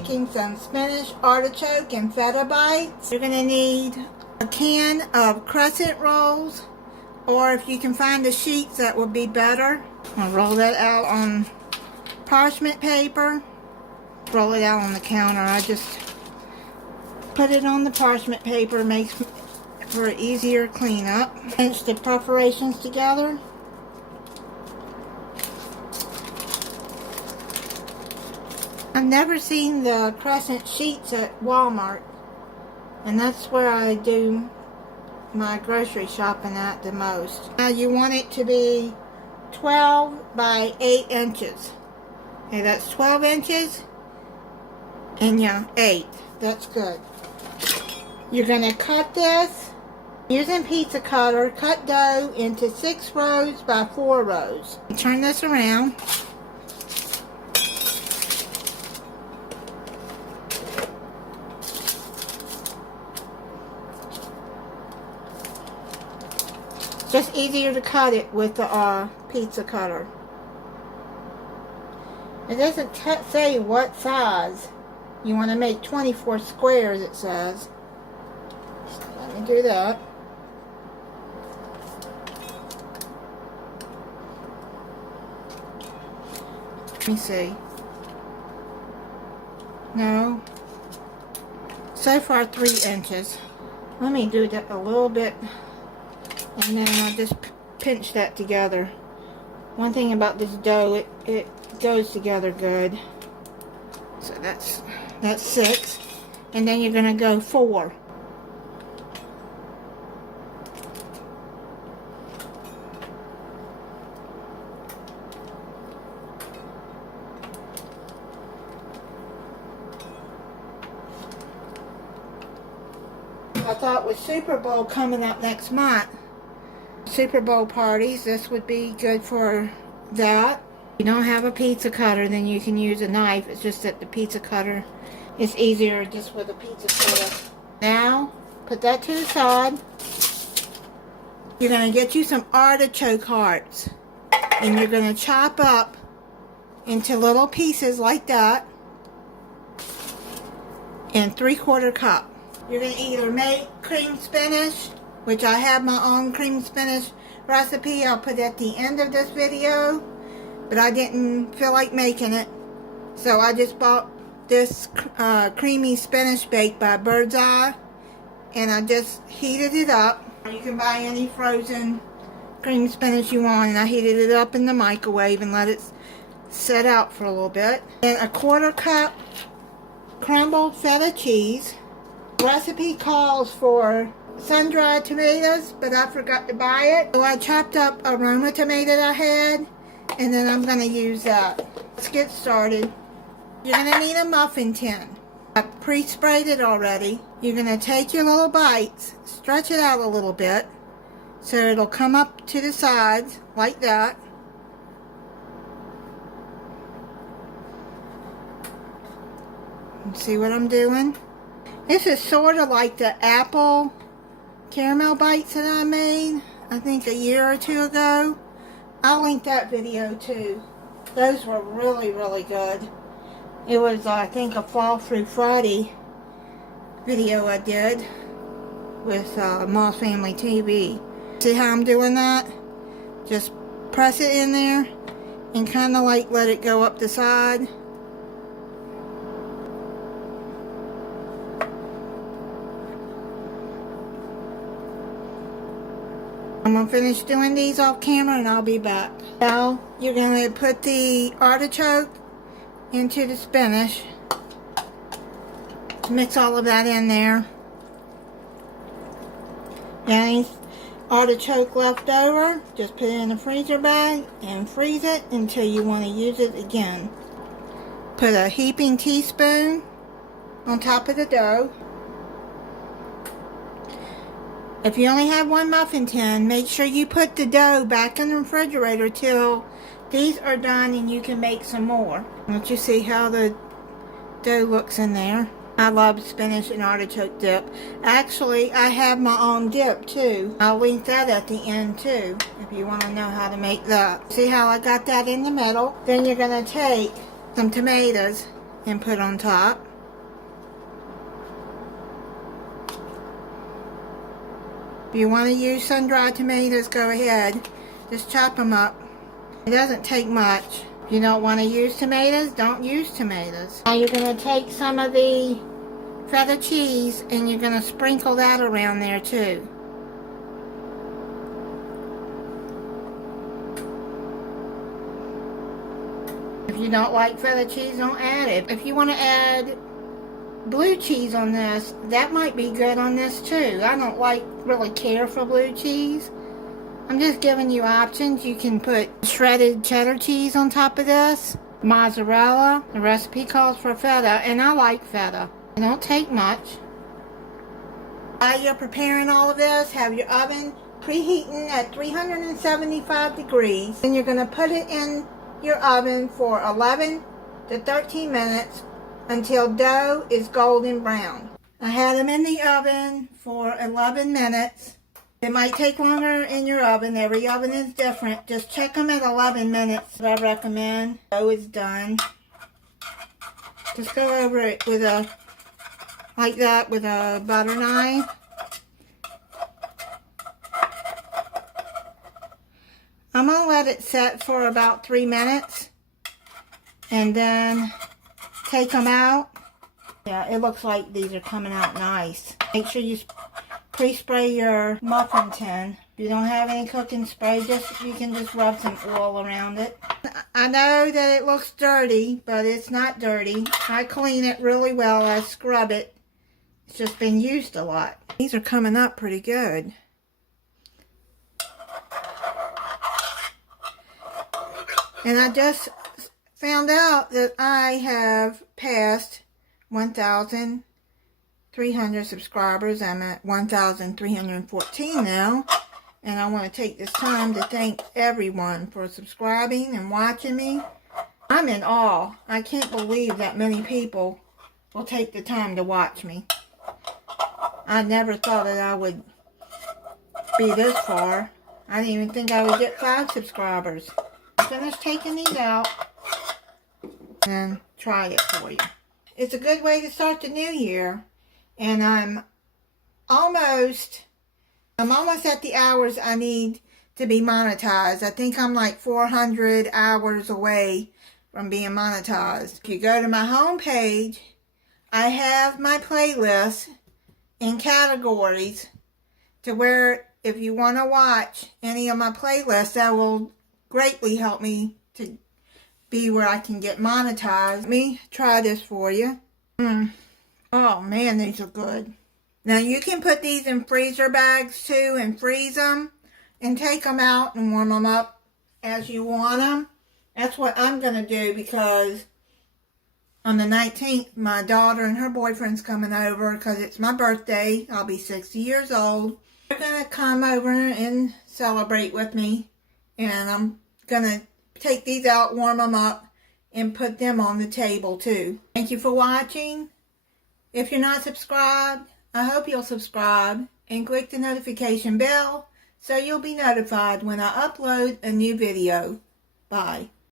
making some spinach, artichoke, and feta bites. You're going to need a can of crescent rolls, or if you can find the sheets, that would be better. I'll roll that out on parchment paper. Roll it out on the counter. I just put it on the parchment paper, makes for easier cleanup. Pinch the perforations together. I've never seen the crescent sheets at Walmart, and that's where I do my grocery shopping at the most. Now you want it to be 12 by 8 inches. Okay, that's 12 inches, and yeah, 8. That's good. You're going to cut this using pizza cutter. Cut dough into 6 rows by 4 rows. Turn this around. Just easier to cut it with the pizza cutter. It doesn't say what size. You want to make 24 squares, it says. So let me do that. Let me see. No. So far 3 inches. Let me do that a little bit. And then I'll just pinch that together. One thing about this dough, it goes together good. So that's 6. And then you're going to go 4. I thought with Super Bowl coming up next month, Super Bowl parties, this would be good for that. If you don't have a pizza cutter, then you can use a knife. It's just that the pizza cutter is easier just with a pizza cutter. Now, put that to the side. You're going to get you some artichoke hearts. And you're going to chop up into little pieces like that. And 3/4 cup. You're going to either make cream spinach, which I have my own cream spinach recipe. I'll put at the end of this video, but I didn't feel like making it, so I just bought this creamy spinach bake by Bird's Eye, and I just heated it up. You can buy any frozen cream spinach you want, and I heated it up in the microwave and let it set out for a little bit. And a 1/4 cup crumbled feta cheese. Recipe calls for sun-dried tomatoes, but I forgot to buy it. So I chopped up aroma tomato I had, and then I'm going to use that. Let's get started. You're going to need a muffin tin. I pre-sprayed it already. You're going to take your little bites, stretch it out a little bit, so it'll come up to the sides like that. See what I'm doing? This is sort of like the apple caramel bites that I made, I think a year or 2 ago. I'll link that video too. Those were really, really good. It was, I think, a Fall Fruit Friday video I did with Moss Family TV. See how I'm doing that? Just press it in there and kind of like let it go up the side. I'm going to finish doing these off camera and I'll be back. Now, you're going to put the artichoke into the spinach. Mix all of that in there. Any artichoke left over, just put it in a freezer bag and freeze it until you want to use it again. Put a heaping teaspoon on top of the dough. If you only have one muffin tin, make sure you put the dough back in the refrigerator till these are done and you can make some more. Don't you see how the dough looks in there? I love spinach and artichoke dip. Actually, I have my own dip too. I'll link that at the end too, if you want to know how to make that. See how I got that in the middle? Then you're going to take some tomatoes and put on top. If you want to use sun-dried tomatoes, go ahead. Just chop them up. It doesn't take much. If you don't want to use tomatoes, don't use tomatoes. Now you're going to take some of the feta cheese and you're going to sprinkle that around there too. If you don't like feta cheese, don't add it. If you want to add blue cheese on this, that might be good on this too. I don't really care for blue cheese. I'm just giving you options. You can put shredded cheddar cheese on top of this, mozzarella. The recipe calls for feta, and I like feta. It don't take much. While you're preparing all of this, have your oven preheating at 375 degrees. And you're going to put it in your oven for 11 to 13 minutes until dough is golden brown. I had them in the oven for 11 minutes. It might take longer in your oven. Every oven is different. Just check them at 11 minutes. I recommend. Dough is done. Just go over it with like that with a butter knife. I'm going to let it set for about 3 minutes and then take them out. Yeah, it looks like these are coming out nice. Make sure you pre-spray your muffin tin. If you don't have any cooking spray, you can just rub some oil around it. I know that it looks dirty, but it's not dirty. I clean it really well. I scrub it. It's just been used a lot. These are coming up pretty good. And I just found out that I have passed 1,300 subscribers. I'm at 1,314 now. And I want to take this time to thank everyone for subscribing and watching me. I'm in awe. I can't believe that many people will take the time to watch me. I never thought that I would be this far. I didn't even think I would get 5 subscribers. I'm finished taking these out and try it for you. It's a good way to start the new year. And I'm almost at the hours I need to be monetized. I think I'm like 400 hours away from being monetized. If you go to my home page, I have my playlist in categories to where if you want to watch any of my playlists, that will greatly help me to be where I can get monetized. Let me try this for you. Oh man, these are good. Now you can put these in freezer bags too and freeze them and take them out and warm them up as you want them. That's what I'm going to do because on the 19th my daughter and her boyfriend's coming over because it's my birthday. I'll be 60 years old. They're going to come over and celebrate with me, and I'm going to take these out, warm them up, and put them on the table too. Thank you for watching. If you're not subscribed, I hope you'll subscribe and click the notification bell so you'll be notified when I upload a new video. Bye.